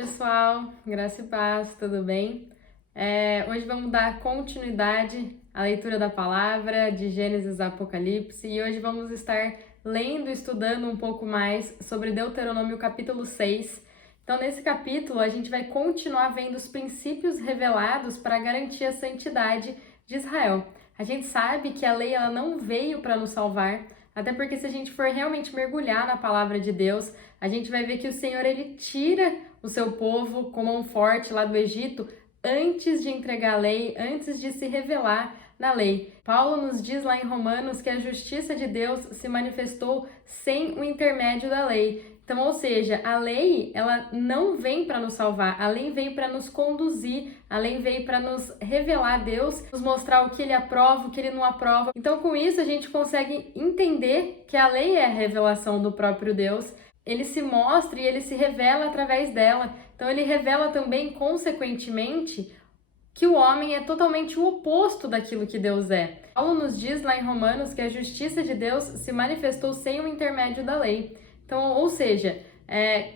pessoal, graça e paz, tudo bem? Hoje vamos dar continuidade à leitura da palavra de Gênesis a Apocalipse e hoje vamos estar lendo e estudando um pouco mais sobre Deuteronômio capítulo 6. Então, nesse capítulo, a gente vai continuar vendo os princípios revelados para garantir a santidade de Israel. A gente sabe que a lei ela não veio para nos salvar, até porque se a gente for realmente mergulhar na palavra de Deus, a gente vai ver que o Senhor ele tira o seu povo com mão forte lá do Egito antes de entregar a lei, antes de se revelar na lei. Paulo nos diz lá em Romanos que a justiça de Deus se manifestou sem o intermédio da lei. Então, ou seja, a lei, ela não vem para nos salvar, a lei veio para nos conduzir, a lei veio para nos revelar a Deus, nos mostrar o que ele aprova, o que ele não aprova. Então, com isso, a gente consegue entender que a lei é a revelação do próprio Deus. Ele se mostra e ele se revela através dela. Então, ele revela também, consequentemente, que o homem é totalmente o oposto daquilo que Deus é. Paulo nos diz lá em Romanos que a justiça de Deus se manifestou sem o intermédio da lei. Então, ou seja,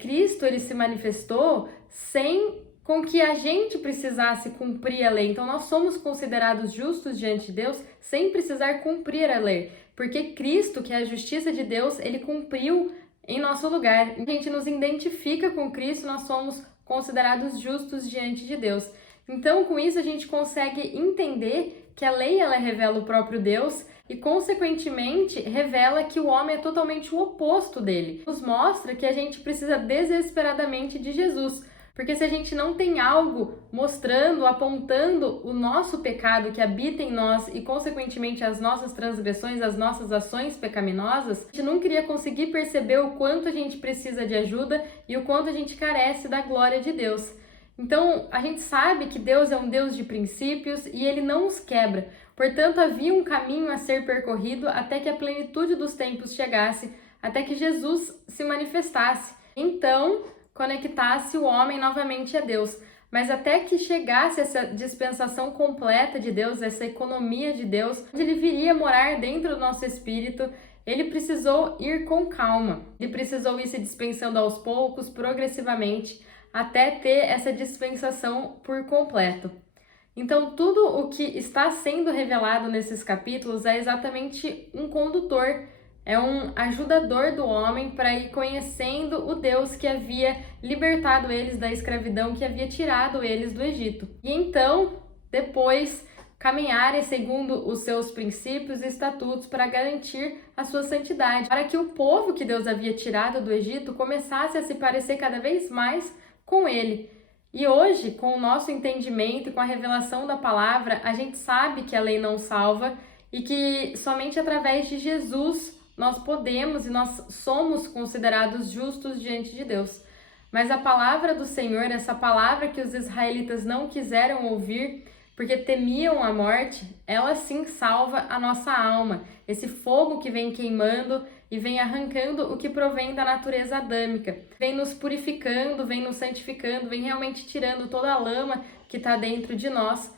Cristo ele se manifestou sem com que a gente precisasse cumprir a lei. Então, nós somos considerados justos diante de Deus sem precisar cumprir a lei. Porque Cristo, que é a justiça de Deus, ele cumpriu em nosso lugar. A gente nos identifica com Cristo, nós somos considerados justos diante de Deus. Então, com isso, a gente consegue entender que a lei ela revela o próprio Deus e, consequentemente, revela que o homem é totalmente o oposto dele. Nos mostra que a gente precisa desesperadamente de Jesus. Porque se a gente não tem algo mostrando, apontando o nosso pecado que habita em nós e, consequentemente, as nossas transgressões, as nossas ações pecaminosas, a gente nunca iria conseguir perceber o quanto a gente precisa de ajuda e o quanto a gente carece da glória de Deus. Então, a gente sabe que Deus é um Deus de princípios e Ele não os quebra. Portanto, havia um caminho a ser percorrido até que a plenitude dos tempos chegasse, até que Jesus se manifestasse. Então, conectasse o homem novamente a Deus. Mas até que chegasse essa dispensação completa de Deus, essa economia de Deus, onde Ele viria morar dentro do nosso espírito, Ele precisou ir com calma. Ele precisou ir se dispensando aos poucos, progressivamente, até ter essa dispensação por completo. Então, tudo o que está sendo revelado nesses capítulos é exatamente um condutor, é um ajudador do homem para ir conhecendo o Deus que havia libertado eles da escravidão, que havia tirado eles do Egito. E então, depois, caminharem segundo os seus princípios e estatutos para garantir a sua santidade, para que o povo que Deus havia tirado do Egito começasse a se parecer cada vez mais com ele. E hoje, com o nosso entendimento e com a revelação da palavra, a gente sabe que a lei não salva e que somente através de Jesus nós podemos e nós somos considerados justos diante de Deus. Mas a palavra do Senhor, essa palavra que os israelitas não quiseram ouvir porque temiam a morte, ela sim salva a nossa alma. Esse fogo que vem queimando e vem arrancando o que provém da natureza adâmica. Vem nos purificando, vem nos santificando, vem realmente tirando toda a lama que está dentro de nós.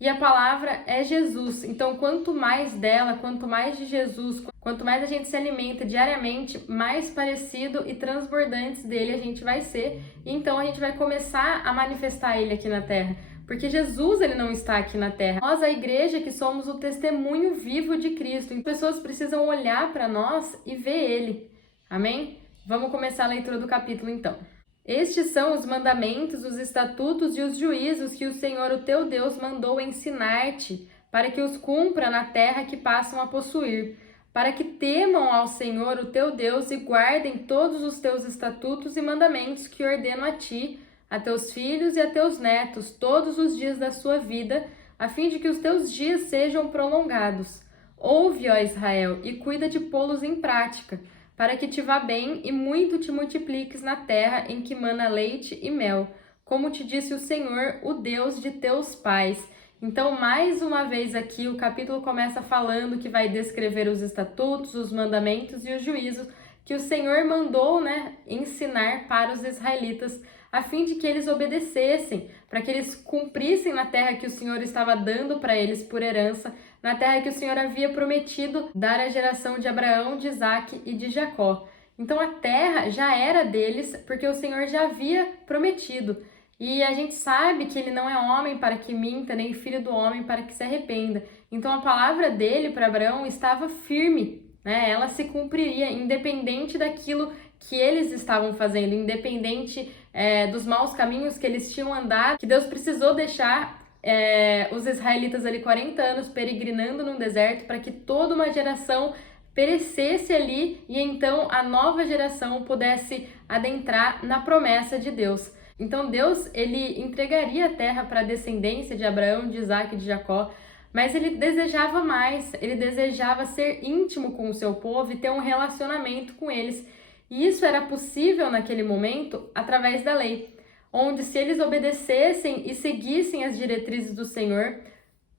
E a palavra é Jesus. Então, quanto mais dela, quanto mais de Jesus, quanto mais a gente se alimenta diariamente, mais parecido e transbordantes dele a gente vai ser. E então a gente vai começar a manifestar ele aqui na Terra. Porque Jesus ele não está aqui na Terra. Nós, a igreja, que somos o testemunho vivo de Cristo. Então, as pessoas precisam olhar para nós e ver ele. Amém? Vamos começar a leitura do capítulo, então. Estes são os mandamentos, os estatutos e os juízos que o Senhor, o teu Deus, mandou ensinar-te, para que os cumpra na terra que passam a possuir, para que temam ao Senhor, o teu Deus, e guardem todos os teus estatutos e mandamentos que ordeno a ti, a teus filhos e a teus netos, todos os dias da sua vida, a fim de que os teus dias sejam prolongados. Ouve, ó Israel, e cuida de pô-los em prática, para que te vá bem e muito te multipliques na terra em que mana leite e mel, como te disse o Senhor, o Deus de teus pais. Então, mais uma vez aqui, o capítulo começa falando que vai descrever os estatutos, os mandamentos e os juízos que o Senhor mandou, ensinar para os israelitas, a fim de que eles obedecessem, para que eles cumprissem na terra que o Senhor estava dando para eles por herança, na terra que o Senhor havia prometido dar à geração de Abraão, de Isaque e de Jacó. Então a terra já era deles, porque o Senhor já havia prometido. E a gente sabe que ele não é homem para que minta, nem filho do homem para que se arrependa. Então a palavra dele para Abraão estava firme, né? Ela se cumpriria, independente daquilo que eles estavam fazendo, independente dos maus caminhos que eles tinham andado, que Deus precisou deixar os israelitas ali 40 anos peregrinando no deserto para que toda uma geração perecesse ali e então a nova geração pudesse adentrar na promessa de Deus. Então Deus, ele entregaria a terra para a descendência de Abraão, de Isaac e de Jacó, mas ele desejava mais, ele desejava ser íntimo com o seu povo e ter um relacionamento com eles. E isso era possível naquele momento através da lei, onde se eles obedecessem e seguissem as diretrizes do Senhor,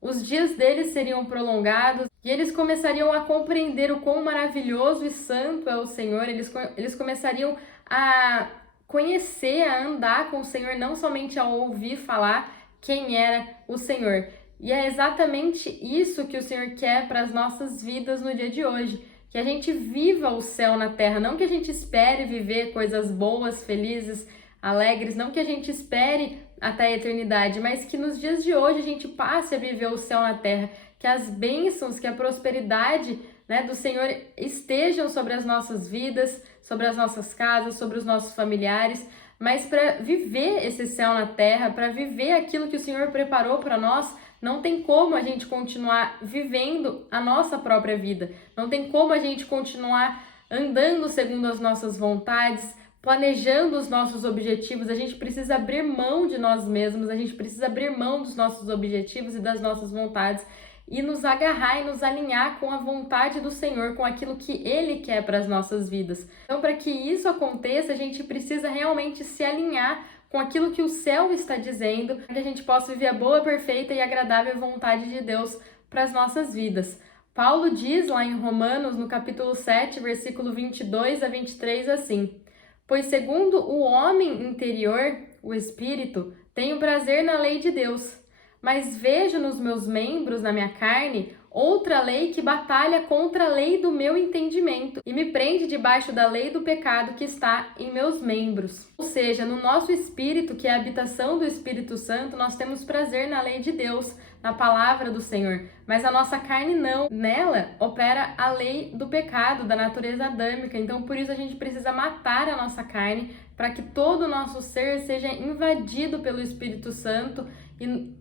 os dias deles seriam prolongados e eles começariam a compreender o quão maravilhoso e santo é o Senhor, eles começariam a conhecer, a andar com o Senhor, não somente a ouvir falar quem era o Senhor. E é exatamente isso que o Senhor quer para as nossas vidas no dia de hoje, que a gente viva o céu na terra, não que a gente espere viver coisas boas, felizes, alegres, não que a gente espere até a eternidade, mas que nos dias de hoje a gente passe a viver o céu na terra, que as bênçãos, que a prosperidade, né, do Senhor estejam sobre as nossas vidas, sobre as nossas casas, sobre os nossos familiares, mas para viver esse céu na terra, para viver aquilo que o Senhor preparou para nós, não tem como a gente continuar vivendo a nossa própria vida, não tem como a gente continuar andando segundo as nossas vontades, planejando os nossos objetivos. A gente precisa abrir mão de nós mesmos, a gente precisa abrir mão dos nossos objetivos e das nossas vontades e nos agarrar e nos alinhar com a vontade do Senhor, com aquilo que Ele quer para as nossas vidas. Então, para que isso aconteça, a gente precisa realmente se alinhar com aquilo que o céu está dizendo, para que a gente possa viver a boa, perfeita e agradável vontade de Deus para as nossas vidas. Paulo diz lá em Romanos, no capítulo 7, versículo 22 a 23, assim: pois segundo o homem interior, o espírito, tenho prazer na lei de Deus, mas vejo nos meus membros, na minha carne, outra lei que batalha contra a lei do meu entendimento e me prende debaixo da lei do pecado que está em meus membros. Ou seja, no nosso espírito, que é a habitação do Espírito Santo, nós temos prazer na lei de Deus, na palavra do Senhor, mas a nossa carne não. Nela opera a lei do pecado, da natureza adâmica. Então, por isso a gente precisa matar a nossa carne para que todo o nosso ser seja invadido pelo Espírito Santo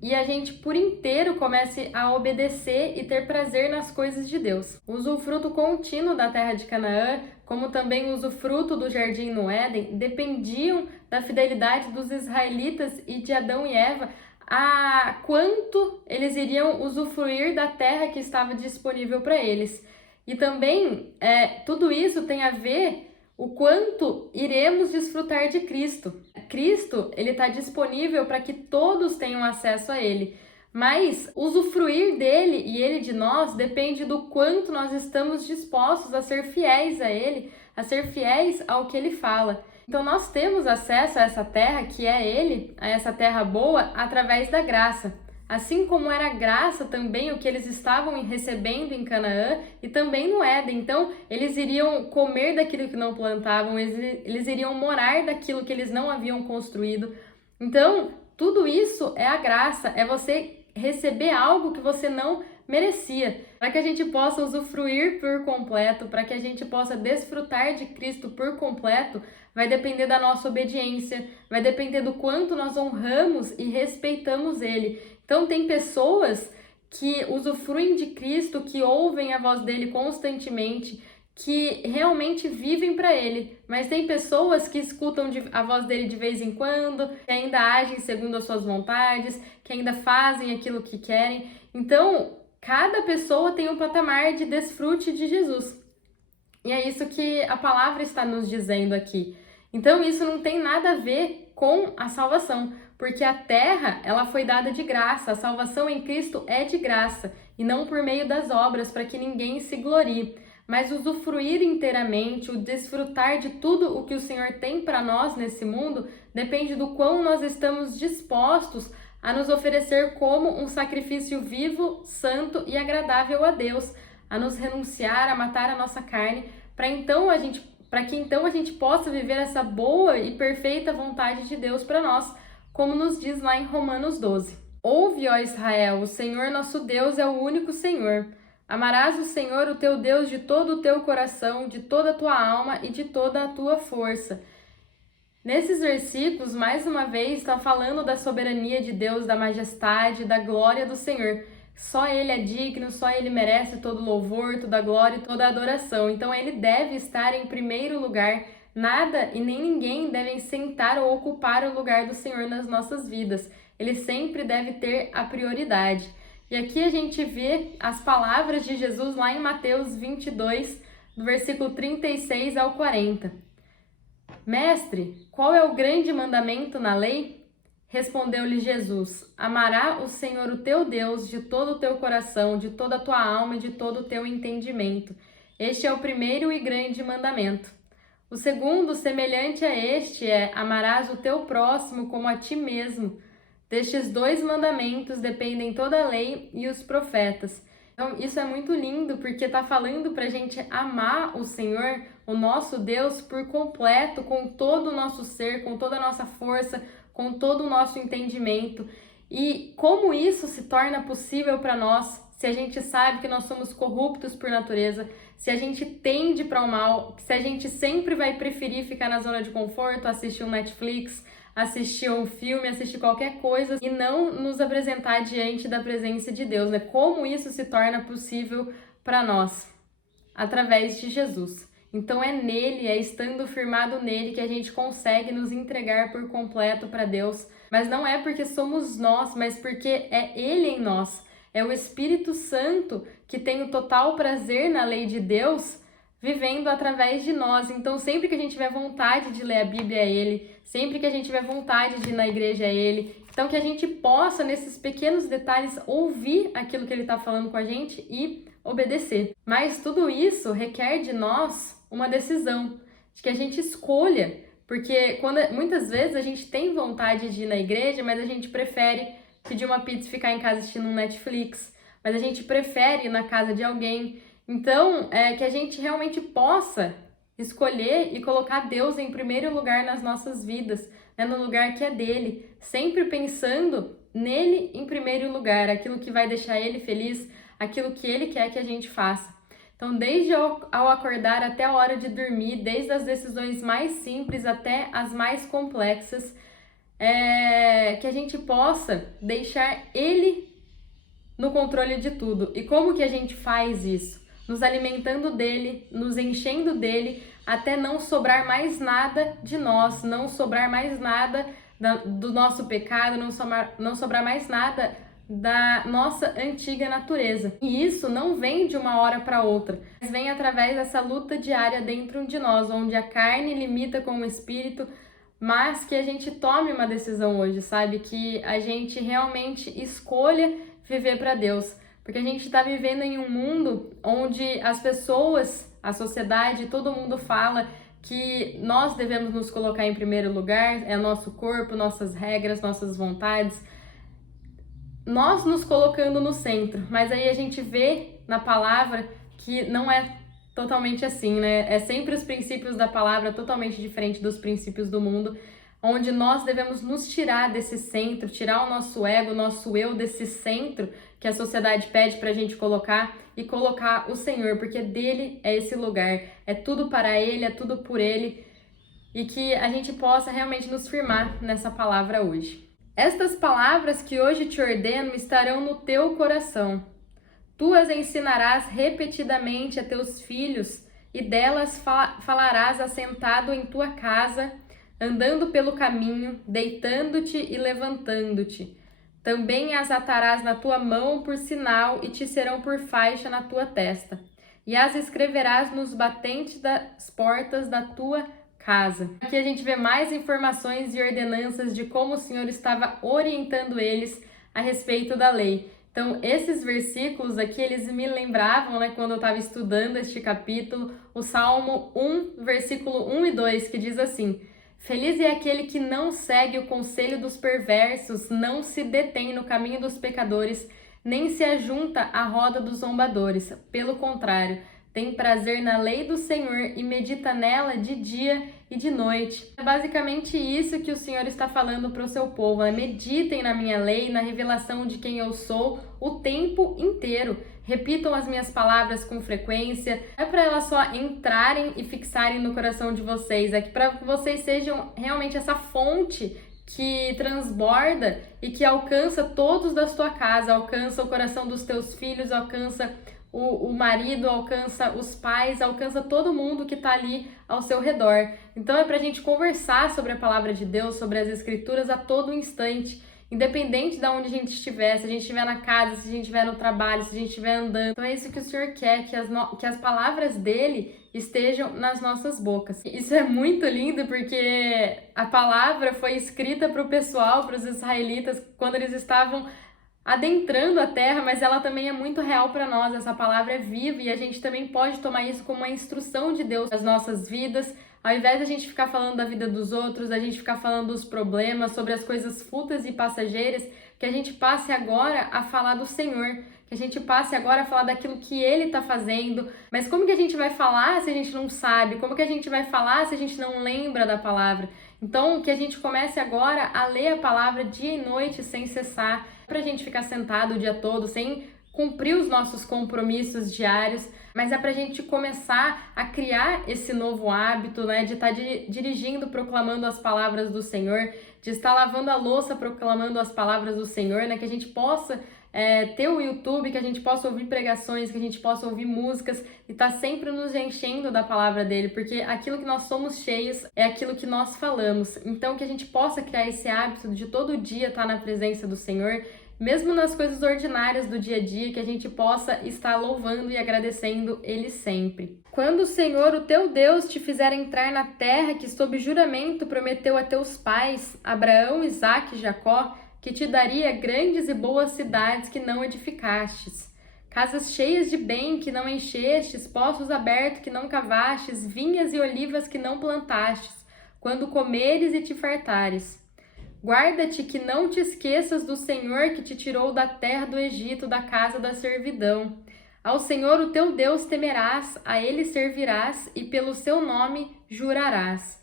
e a gente por inteiro comece a obedecer e ter prazer nas coisas de Deus. O usufruto contínuo da terra de Canaã, como também o usufruto do jardim no Éden, dependiam da fidelidade dos israelitas e de Adão e Eva a quanto eles iriam usufruir da terra que estava disponível para eles. E também tudo isso tem a ver o quanto iremos desfrutar de Cristo. Cristo, ele está disponível para que todos tenham acesso a ele, mas usufruir dele e ele de nós depende do quanto nós estamos dispostos a ser fiéis a ele, a ser fiéis ao que ele fala. Então nós temos acesso a essa terra que é ele, a essa terra boa, através da graça. Assim como era graça também o que eles estavam recebendo em Canaã e também no Éden. Então, eles iriam comer daquilo que não plantavam, eles iriam morar daquilo que eles não haviam construído. Então, tudo isso é a graça, é você receber algo que você não merecia, para que a gente possa usufruir por completo, para que a gente possa desfrutar de Cristo por completo, vai depender da nossa obediência, vai depender do quanto nós honramos e respeitamos Ele. Então, tem pessoas que usufruem de Cristo, que ouvem a voz dele constantemente, que realmente vivem para ele. Mas tem pessoas que escutam a voz dele de vez em quando, que ainda agem segundo as suas vontades, que ainda fazem aquilo que querem. Então, cada pessoa tem um patamar de desfrute de Jesus. E é isso que a palavra está nos dizendo aqui. Então, isso não tem nada a ver com a salvação, porque a terra, ela foi dada de graça, a salvação em Cristo é de graça, e não por meio das obras, para que ninguém se glorie, mas usufruir inteiramente, o desfrutar de tudo o que o Senhor tem para nós nesse mundo, depende do quão nós estamos dispostos a nos oferecer como um sacrifício vivo, santo e agradável a Deus, a nos renunciar, a matar a nossa carne, para então a gente para que então a gente possa viver essa boa e perfeita vontade de Deus para nós, como nos diz lá em Romanos 12. Ouve, ó Israel, o Senhor nosso Deus é o único Senhor. Amarás o Senhor, o teu Deus, de todo o teu coração, de toda a tua alma e de toda a tua força. Nesses versículos, mais uma vez, está falando da soberania de Deus, da majestade, da glória do Senhor. Só Ele é digno, só Ele merece todo louvor, toda glória e toda adoração. Então Ele deve estar em primeiro lugar. Nada e nem ninguém devem sentar ou ocupar o lugar do Senhor nas nossas vidas. Ele sempre deve ter a prioridade. E aqui a gente vê as palavras de Jesus lá em Mateus 22, do versículo 36 ao 40. Mestre, qual é o grande mandamento na lei? Respondeu-lhe Jesus: Amará o Senhor o teu Deus de todo o teu coração, de toda a tua alma e de todo o teu entendimento. Este é o primeiro e grande mandamento. O segundo, semelhante a este, é: amarás o teu próximo como a ti mesmo. Destes dois mandamentos dependem toda a lei e os profetas. Então, isso é muito lindo, porque está falando para a gente amar o Senhor, o nosso Deus, por completo, com todo o nosso ser, com toda a nossa força, com todo o nosso entendimento. E como isso se torna possível para nós, se a gente sabe que nós somos corruptos por natureza, se a gente tende para o mal, se a gente sempre vai preferir ficar na zona de conforto, assistir um Netflix, assistir um filme, assistir qualquer coisa e não nos apresentar diante da presença de Deus, né? Como isso se torna possível para nós? Através de Jesus. Então é nele, é estando firmado nele que a gente consegue nos entregar por completo para Deus. Mas não é porque somos nós, mas porque é Ele em nós. É o Espírito Santo que tem o total prazer na lei de Deus vivendo através de nós. Então sempre que a gente tiver vontade de ler a Bíblia é Ele, sempre que a gente tiver vontade de ir na igreja é Ele. Então que a gente possa, nesses pequenos detalhes, ouvir aquilo que Ele está falando com a gente e obedecer. Mas tudo isso requer de nós uma decisão, de que a gente escolha, porque muitas vezes a gente tem vontade de ir na igreja, mas a gente prefere pedir uma pizza e ficar em casa assistindo um Netflix, mas a gente prefere ir na casa de alguém. Então, que a gente realmente possa escolher e colocar Deus em primeiro lugar nas nossas vidas, né, no lugar que é dele, sempre pensando nele em primeiro lugar, aquilo que vai deixar ele feliz, aquilo que ele quer que a gente faça. Então, desde ao acordar até a hora de dormir, desde as decisões mais simples até as mais complexas, que a gente possa deixar Ele no controle de tudo. E como que a gente faz isso? Nos alimentando dele, nos enchendo dele, até não sobrar mais nada de nós, não sobrar mais nada do nosso pecado, não sobrar mais nada da nossa antiga natureza. E isso não vem de uma hora para outra, mas vem através dessa luta diária dentro de nós, onde a carne limita com o espírito, mas que a gente tome uma decisão hoje, sabe? Que a gente realmente escolha viver para Deus, porque a gente está vivendo em um mundo onde as pessoas, a sociedade, todo mundo fala que nós devemos nos colocar em primeiro lugar, é nosso corpo, nossas regras, nossas vontades, nós nos colocando no centro, mas aí a gente vê na palavra que não é totalmente assim, né? É sempre os princípios da palavra totalmente diferente dos princípios do mundo, onde nós devemos nos tirar desse centro, tirar o nosso ego, o nosso eu desse centro que a sociedade pede pra gente colocar e colocar o Senhor, porque dele é esse lugar, é tudo para ele, é tudo por ele, e que a gente possa realmente nos firmar nessa palavra hoje. Estas palavras que hoje te ordeno estarão no teu coração. Tu as ensinarás repetidamente a teus filhos e delas falarás assentado em tua casa, andando pelo caminho, deitando-te e levantando-te. Também as atarás na tua mão por sinal e te serão por faixa na tua testa. E as escreverás nos batentes das portas da tua casa. Aqui a gente vê mais informações e ordenanças de como o Senhor estava orientando eles a respeito da lei. Então, esses versículos aqui, eles me lembravam, né, quando eu estava estudando este capítulo, o Salmo 1, versículo 1 e 2, que diz assim: Feliz é aquele que não segue o conselho dos perversos, não se detém no caminho dos pecadores, nem se ajunta à roda dos zombadores. Pelo contrário, tem prazer na lei do Senhor e medita nela de dia e de noite. É basicamente isso que o Senhor está falando para o seu povo, meditem na minha lei, na revelação de quem eu sou o tempo inteiro. Repitam as minhas palavras com frequência. Não é para elas só entrarem e fixarem no coração de vocês, é que para que vocês sejam realmente essa fonte que transborda e que alcança todos da sua casa, alcança o coração dos teus filhos, alcança o marido, alcança os pais, alcança todo mundo que está ali ao seu redor. Então é para a gente conversar sobre a palavra de Deus, sobre as escrituras a todo instante, independente de onde a gente estiver, se a gente estiver na casa, se a gente estiver no trabalho, se a gente estiver andando. Então é isso que o Senhor quer, que as palavras dele estejam nas nossas bocas. Isso é muito lindo porque a palavra foi escrita para o pessoal, para os israelitas, quando eles estavam adentrando a terra, mas ela também é muito real para nós. Essa palavra é viva e a gente também pode tomar isso como uma instrução de Deus nas nossas vidas. Ao invés de a gente ficar falando da vida dos outros, a gente ficar falando dos problemas, sobre as coisas fúteis e passageiras, que a gente passe agora a falar do Senhor, que a gente passe agora a falar daquilo que Ele está fazendo. Mas como que a gente vai falar se a gente não sabe? Como que a gente vai falar se a gente não lembra da palavra? Então, que a gente comece agora a ler a palavra dia e noite sem cessar, para a gente ficar sentado o dia todo, sem cumprir os nossos compromissos diários, mas é para a gente começar a criar esse novo hábito, né, de estar dirigindo, proclamando as palavras do Senhor, de estar lavando a louça, proclamando as palavras do Senhor, né, que a gente possa ter o YouTube, que a gente possa ouvir pregações, que a gente possa ouvir músicas e tá sempre nos enchendo da palavra dele, porque aquilo que nós somos cheios é aquilo que nós falamos. Então que a gente possa criar esse hábito de todo dia estar na presença do Senhor, mesmo nas coisas ordinárias do dia a dia, que a gente possa estar louvando e agradecendo Ele sempre. Quando o Senhor, o teu Deus, te fizer entrar na terra que sob juramento prometeu a teus pais, Abraão, Isaque e Jacó, que te daria grandes e boas cidades que não edificastes, casas cheias de bem que não enchestes, poços abertos que não cavastes, vinhas e olivas que não plantastes, quando comeres e te fartares. Guarda-te que não te esqueças do Senhor que te tirou da terra do Egito, da casa da servidão. Ao Senhor, o teu Deus, temerás, a Ele servirás e pelo seu nome jurarás.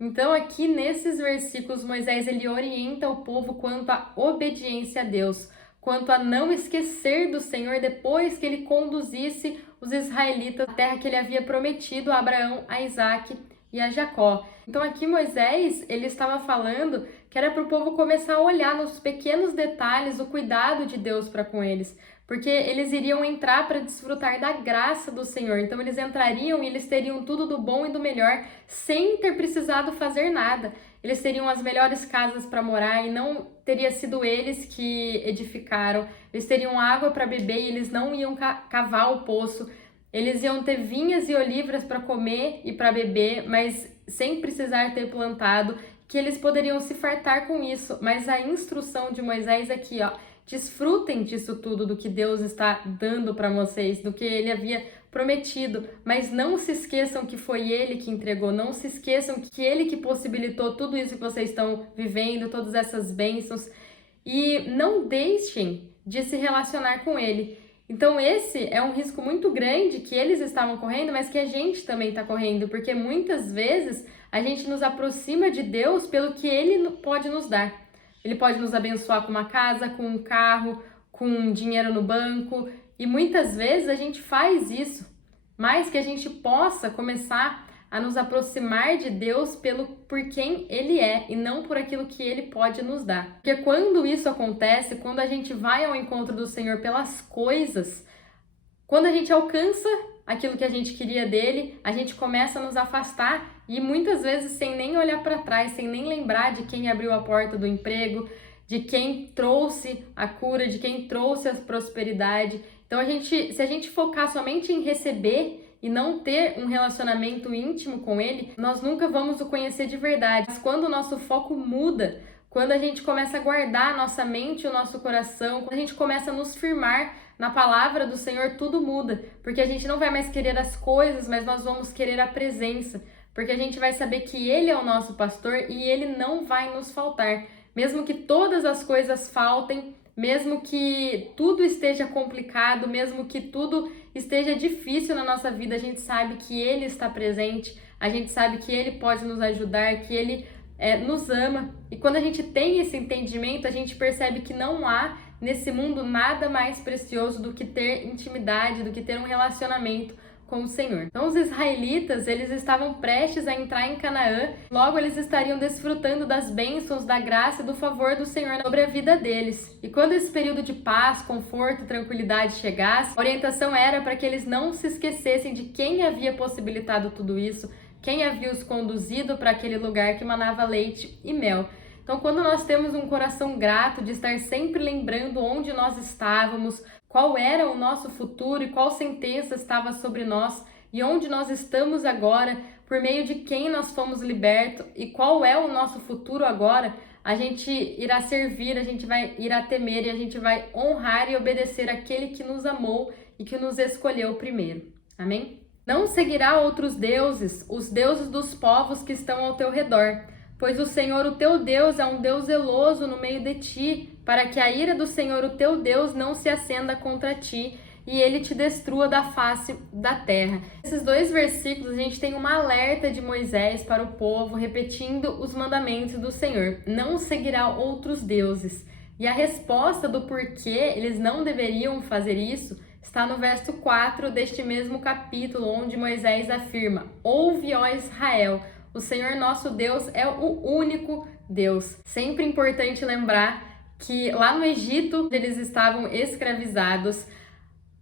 Então, aqui nesses versículos, Moisés ele orienta o povo quanto à obediência a Deus, quanto a não esquecer do Senhor depois que ele conduzisse os israelitas à terra que ele havia prometido a Abraão, a Isaque e a Jacó. Então aqui Moisés, ele estava falando que era para o povo começar a olhar nos pequenos detalhes o cuidado de Deus para com eles, porque eles iriam entrar para desfrutar da graça do Senhor. Então eles entrariam e eles teriam tudo do bom e do melhor sem ter precisado fazer nada. Eles teriam as melhores casas para morar e não teria sido eles que edificaram. Eles teriam água para beber e eles não iam cavar o poço. Eles iam ter vinhas e olivas para comer e para beber, mas sem precisar ter plantado, que eles poderiam se fartar com isso. Mas a instrução de Moisés aqui, ó, desfrutem disso tudo, do que Deus está dando para vocês, do que Ele havia prometido, mas não se esqueçam que foi Ele que entregou, não se esqueçam que Ele que possibilitou tudo isso que vocês estão vivendo, todas essas bênçãos, e não deixem de se relacionar com Ele. Então esse é um risco muito grande que eles estavam correndo, mas que a gente também está correndo, porque muitas vezes a gente nos aproxima de Deus pelo que Ele pode nos dar. Ele pode nos abençoar com uma casa, com um carro, com dinheiro no banco, e muitas vezes a gente faz isso, mas que a gente possa começar a nos aproximar de Deus por quem Ele é e não por aquilo que Ele pode nos dar. Porque quando isso acontece, quando a gente vai ao encontro do Senhor pelas coisas, quando a gente alcança aquilo que a gente queria dele, a gente começa a nos afastar e muitas vezes sem nem olhar para trás, sem nem lembrar de quem abriu a porta do emprego, de quem trouxe a cura, de quem trouxe a prosperidade. Então se a gente focar somente em receber e não ter um relacionamento íntimo com Ele, nós nunca vamos o conhecer de verdade. Mas quando o nosso foco muda, quando a gente começa a guardar a nossa mente e o nosso coração, quando a gente começa a nos firmar na palavra do Senhor, tudo muda. Porque a gente não vai mais querer as coisas, mas nós vamos querer a presença. Porque a gente vai saber que Ele é o nosso pastor e Ele não vai nos faltar. Mesmo que todas as coisas faltem, mesmo que tudo esteja complicado, mesmo que tudo esteja difícil na nossa vida, a gente sabe que Ele está presente, a gente sabe que Ele pode nos ajudar, que Ele nos ama. E quando a gente tem esse entendimento, a gente percebe que não há nesse mundo nada mais precioso do que ter intimidade, do que ter um relacionamento com o Senhor. Então os israelitas, eles estavam prestes a entrar em Canaã, logo eles estariam desfrutando das bênçãos, da graça e do favor do Senhor sobre a vida deles. E quando esse período de paz, conforto, tranquilidade chegasse, a orientação era para que eles não se esquecessem de quem havia possibilitado tudo isso, quem havia os conduzido para aquele lugar que manava leite e mel. Então, quando nós temos um coração grato de estar sempre lembrando onde nós estávamos, qual era o nosso futuro e qual sentença estava sobre nós e onde nós estamos agora, por meio de quem nós fomos libertos e qual é o nosso futuro agora, a gente irá servir, a gente irá temer e a gente vai honrar e obedecer aquele que nos amou e que nos escolheu primeiro. Amém? Não seguirá outros deuses, os deuses dos povos que estão ao teu redor, pois o Senhor, o teu Deus, é um Deus zeloso no meio de ti, para que a ira do Senhor, o teu Deus, não se acenda contra ti e ele te destrua da face da terra. Nesses dois versículos, a gente tem uma alerta de Moisés para o povo, repetindo os mandamentos do Senhor. Não seguirá outros deuses. E a resposta do porquê eles não deveriam fazer isso está no verso 4 deste mesmo capítulo, onde Moisés afirma: Ouve, ó Israel, o Senhor nosso Deus é o único Deus. Sempre importante lembrar que lá no Egito, eles estavam escravizados,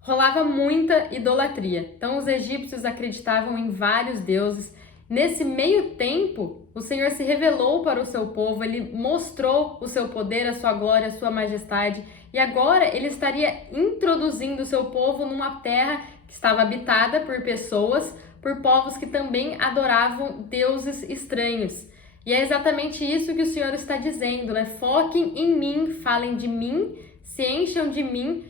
rolava muita idolatria. Então os egípcios acreditavam em vários deuses. Nesse meio tempo, o Senhor se revelou para o seu povo, ele mostrou o seu poder, a sua glória, a sua majestade, e agora ele estaria introduzindo o seu povo numa terra que estava habitada por pessoas, por povos que também adoravam deuses estranhos. E é exatamente isso que o Senhor está dizendo, né? Foquem em mim, falem de mim, se encham de mim,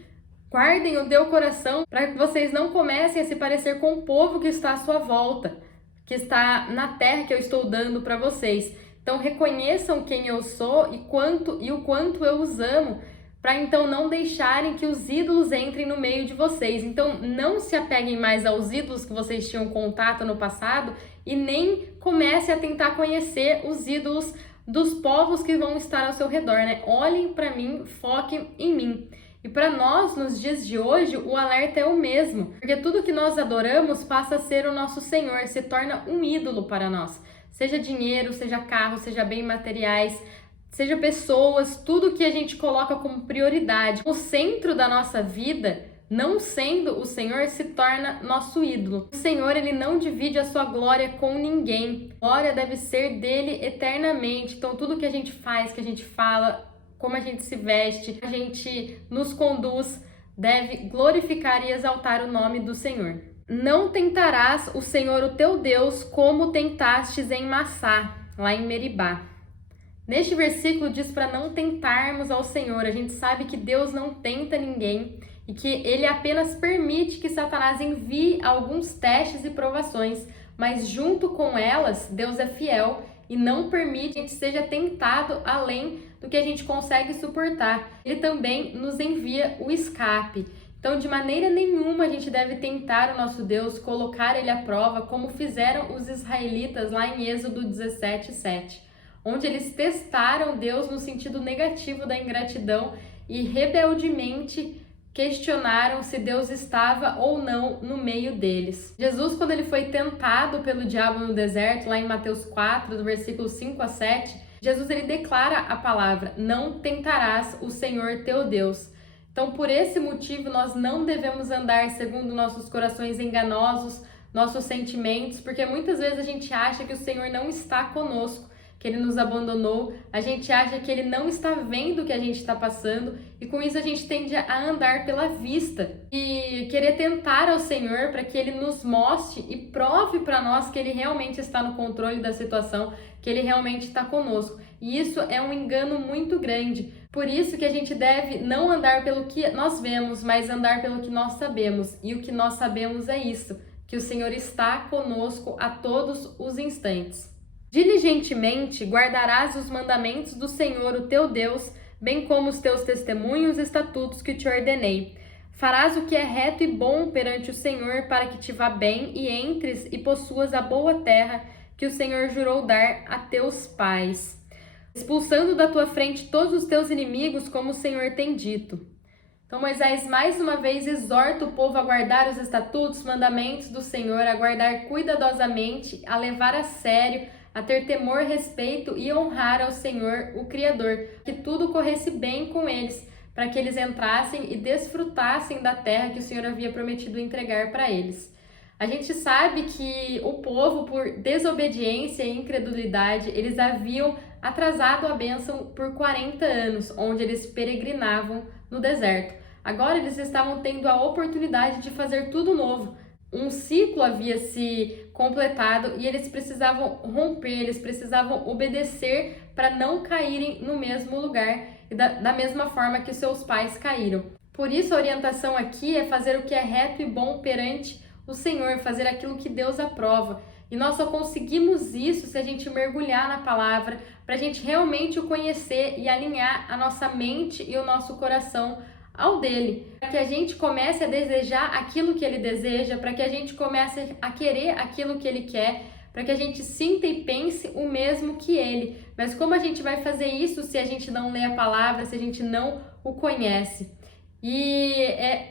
guardem o teu coração para que vocês não comecem a se parecer com o povo que está à sua volta, que está na terra que eu estou dando para vocês. Então reconheçam quem eu sou e o quanto eu os amo, para então não deixarem que os ídolos entrem no meio de vocês. Então não se apeguem mais aos ídolos que vocês tinham contato no passado e nem comecem a tentar conhecer os ídolos dos povos que vão estar ao seu redor, né? Olhem para mim, foquem em mim. E para nós, nos dias de hoje, o alerta é o mesmo, porque tudo que nós adoramos passa a ser o nosso Senhor, se torna um ídolo para nós. Seja dinheiro, seja carro, seja bens materiais, seja pessoas, tudo que a gente coloca como prioridade, o centro da nossa vida, não sendo o Senhor, se torna nosso ídolo. O Senhor, ele não divide a sua glória com ninguém. A glória deve ser dele eternamente. Então, tudo que a gente faz, que a gente fala, como a gente se veste, a gente nos conduz, deve glorificar e exaltar o nome do Senhor. Não tentarás o Senhor, o teu Deus, como tentastes em Massá, lá em Meribá. Neste versículo diz para não tentarmos ao Senhor. A gente sabe que Deus não tenta ninguém e que ele apenas permite que Satanás envie alguns testes e provações, mas junto com elas, Deus é fiel e não permite que a gente seja tentado além do que a gente consegue suportar. Ele também nos envia o escape. Então, de maneira nenhuma a gente deve tentar o nosso Deus, colocar ele à prova, como fizeram os israelitas lá em Êxodo 17:7, onde eles testaram Deus no sentido negativo da ingratidão e rebeldemente questionaram se Deus estava ou não no meio deles. Jesus, quando ele foi tentado pelo diabo no deserto, lá em Mateus 4, do versículo 5-7, Jesus ele declara a palavra: não tentarás o Senhor teu Deus. Então, por esse motivo, nós não devemos andar segundo nossos corações enganosos, nossos sentimentos, porque muitas vezes a gente acha que o Senhor não está conosco, que ele nos abandonou, a gente acha que ele não está vendo o que a gente está passando e com isso a gente tende a andar pela vista e querer tentar ao Senhor para que ele nos mostre e prove para nós que ele realmente está no controle da situação, que ele realmente está conosco. E isso é um engano muito grande. Por isso que a gente deve não andar pelo que nós vemos, mas andar pelo que nós sabemos. E o que nós sabemos é isso, que o Senhor está conosco a todos os instantes. Diligentemente guardarás os mandamentos do Senhor, o teu Deus, bem como os teus testemunhos e estatutos que te ordenei. Farás o que é reto e bom perante o Senhor, para que te vá bem e entres e possuas a boa terra que o Senhor jurou dar a teus pais, expulsando da tua frente todos os teus inimigos, como o Senhor tem dito. Então Moisés mais uma vez exorta o povo a guardar os estatutos, mandamentos do Senhor, a guardar cuidadosamente, a levar a sério, a ter temor, respeito e honrar ao Senhor, o Criador, que tudo corresse bem com eles, para que eles entrassem e desfrutassem da terra que o Senhor havia prometido entregar para eles. A gente sabe que o povo, por desobediência e incredulidade, eles haviam atrasado a bênção por 40 anos, onde eles peregrinavam no deserto. Agora eles estavam tendo a oportunidade de fazer tudo novo. Um ciclo havia se completado e eles precisavam romper, eles precisavam obedecer para não caírem no mesmo lugar e da mesma forma que seus pais caíram. Por isso a orientação aqui é fazer o que é reto e bom perante o Senhor, fazer aquilo que Deus aprova. E nós só conseguimos isso se a gente mergulhar na palavra, para a gente realmente o conhecer e alinhar a nossa mente e o nosso coração ao dele. Para que a gente comece a desejar aquilo que ele deseja, para que a gente comece a querer aquilo que ele quer, para que a gente sinta e pense o mesmo que ele. Mas como a gente vai fazer isso se a gente não lê a palavra, se a gente não o conhece? E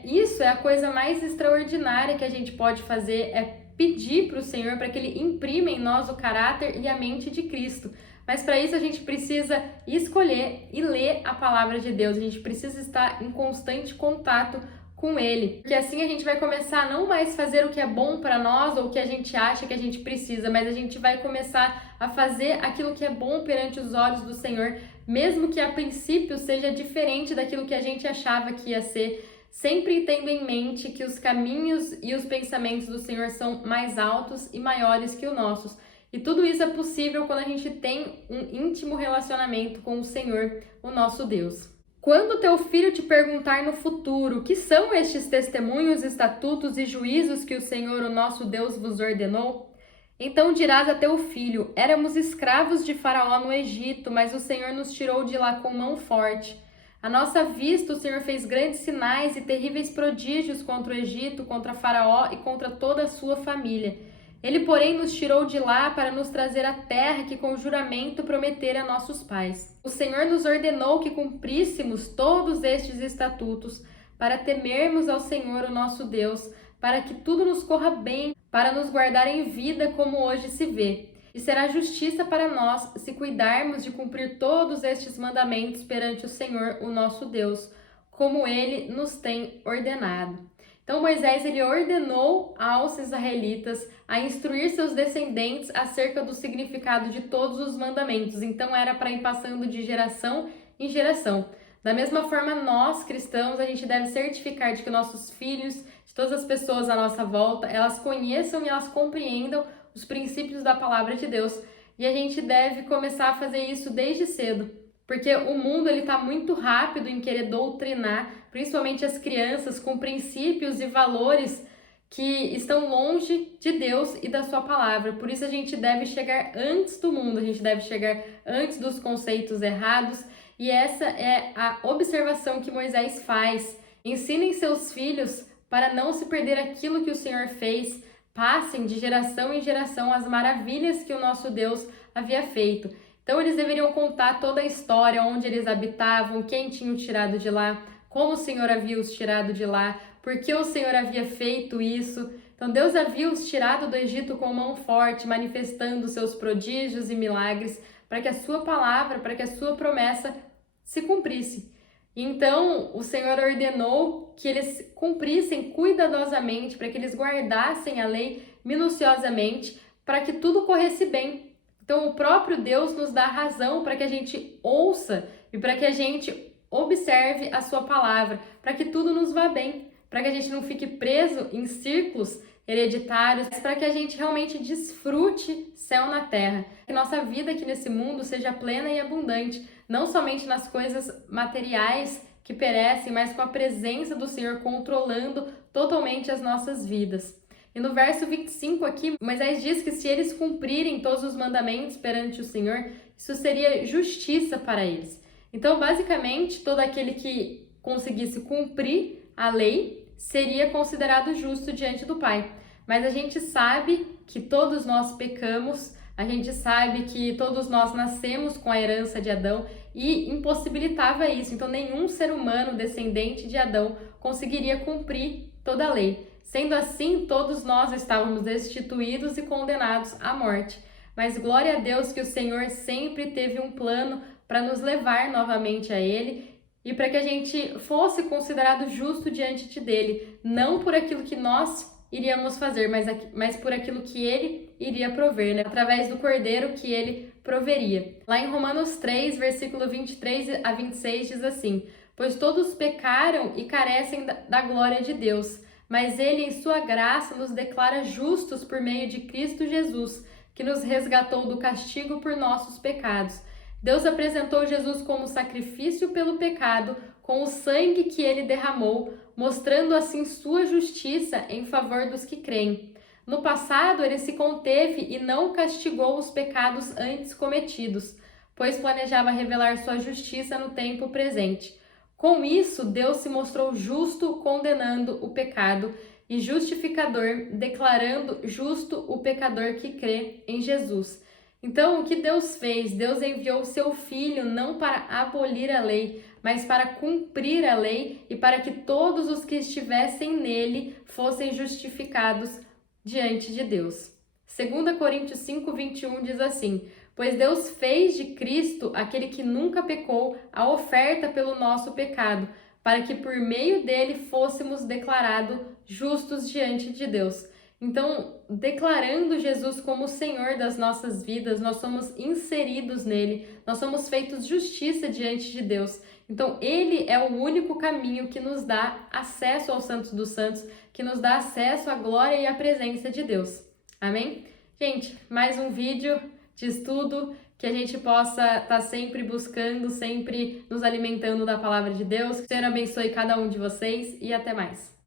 isso é a coisa mais extraordinária que a gente pode fazer, é pedir para o Senhor para que Ele imprima em nós o caráter e a mente de Cristo. Mas para isso a gente precisa escolher e ler a palavra de Deus, a gente precisa estar em constante contato com Ele, porque assim a gente vai começar a não mais fazer o que é bom para nós ou o que a gente acha que a gente precisa, mas a gente vai começar a fazer aquilo que é bom perante os olhos do Senhor, mesmo que a princípio seja diferente daquilo que a gente achava que ia ser, sempre tendo em mente que os caminhos e os pensamentos do Senhor são mais altos e maiores que os nossos. E tudo isso é possível quando a gente tem um íntimo relacionamento com o Senhor, o nosso Deus. Quando teu filho te perguntar no futuro, que são estes testemunhos, estatutos e juízos que o Senhor, o nosso Deus, vos ordenou? Então dirás a teu filho: éramos escravos de Faraó no Egito, mas o Senhor nos tirou de lá com mão forte. À nossa vista, o Senhor fez grandes sinais e terríveis prodígios contra o Egito, contra Faraó e contra toda a sua família. Ele, porém, nos tirou de lá para nos trazer a terra que com juramento prometera a nossos pais. O Senhor nos ordenou que cumpríssemos todos estes estatutos, para temermos ao Senhor, o nosso Deus, para que tudo nos corra bem, para nos guardar em vida como hoje se vê. E será justiça para nós se cuidarmos de cumprir todos estes mandamentos perante o Senhor, o nosso Deus, como Ele nos tem ordenado. Então Moisés ele ordenou aos israelitas a instruir seus descendentes acerca do significado de todos os mandamentos. Então era para ir passando de geração em geração. Da mesma forma, nós cristãos, a gente deve certificar de que nossos filhos, de todas as pessoas à nossa volta, elas conheçam e elas compreendam os princípios da palavra de Deus. E a gente deve começar a fazer isso desde cedo. Porque o mundo está muito rápido em querer doutrinar, principalmente as crianças, com princípios e valores que estão longe de Deus e da sua palavra. Por isso a gente deve chegar antes do mundo, a gente deve chegar antes dos conceitos errados. E essa é a observação que Moisés faz. Ensinem seus filhos para não se perder aquilo que o Senhor fez. Passem de geração em geração as maravilhas que o nosso Deus havia feito. Então eles deveriam contar toda a história, onde eles habitavam, quem tinha o tirado de lá, como o Senhor havia os tirado de lá, por que o Senhor havia feito isso. Então Deus havia os tirado do Egito com mão forte, manifestando seus prodígios e milagres, para que a sua palavra, para que a sua promessa se cumprisse. Então o Senhor ordenou que eles cumprissem cuidadosamente, para que eles guardassem a lei minuciosamente, para que tudo corresse bem. Então, o próprio Deus nos dá razão para que a gente ouça e para que a gente observe a sua palavra, para que tudo nos vá bem, para que a gente não fique preso em círculos hereditários, para que a gente realmente desfrute céu na terra. Que nossa vida aqui nesse mundo seja plena e abundante, não somente nas coisas materiais que perecem, mas com a presença do Senhor controlando totalmente as nossas vidas. E no verso 25 aqui, Moisés diz que se eles cumprirem todos os mandamentos perante o Senhor, isso seria justiça para eles. Então, basicamente, todo aquele que conseguisse cumprir a lei seria considerado justo diante do Pai. Mas a gente sabe que todos nós pecamos, a gente sabe que todos nós nascemos com a herança de Adão e impossibilitava isso. Então, nenhum ser humano descendente de Adão conseguiria cumprir toda a lei. Sendo assim, todos nós estávamos destituídos e condenados à morte. Mas glória a Deus que o Senhor sempre teve um plano para nos levar novamente a Ele e para que a gente fosse considerado justo diante dele, não por aquilo que nós iríamos fazer, mas por aquilo que ele iria prover, né? Através do cordeiro que ele proveria. Lá em Romanos 3, versículo 23 a 26 diz assim: pois todos pecaram e carecem da glória de Deus, mas ele em sua graça nos declara justos por meio de Cristo Jesus, que nos resgatou do castigo por nossos pecados. Deus apresentou Jesus como sacrifício pelo pecado, com o sangue que ele derramou, mostrando assim sua justiça em favor dos que creem. No passado, ele se conteve e não castigou os pecados antes cometidos, pois planejava revelar sua justiça no tempo presente. Com isso, Deus se mostrou justo, condenando o pecado, e justificador, declarando justo o pecador que crê em Jesus. Então, o que Deus fez? Deus enviou o seu Filho não para abolir a lei, mas para cumprir a lei e para que todos os que estivessem nele fossem justificados diante de Deus. 2 Coríntios 5:21 diz assim: pois Deus fez de Cristo, aquele que nunca pecou, a oferta pelo nosso pecado, para que por meio dele fôssemos declarados justos diante de Deus. Então, declarando Jesus como o Senhor das nossas vidas, nós somos inseridos nele, nós somos feitos justiça diante de Deus. Então, ele é o único caminho que nos dá acesso ao Santos dos Santos, que nos dá acesso à glória e à presença de Deus. Amém? Gente, mais um vídeo de estudo, que a gente possa estar sempre buscando, sempre nos alimentando da palavra de Deus. Que o Senhor abençoe cada um de vocês e até mais.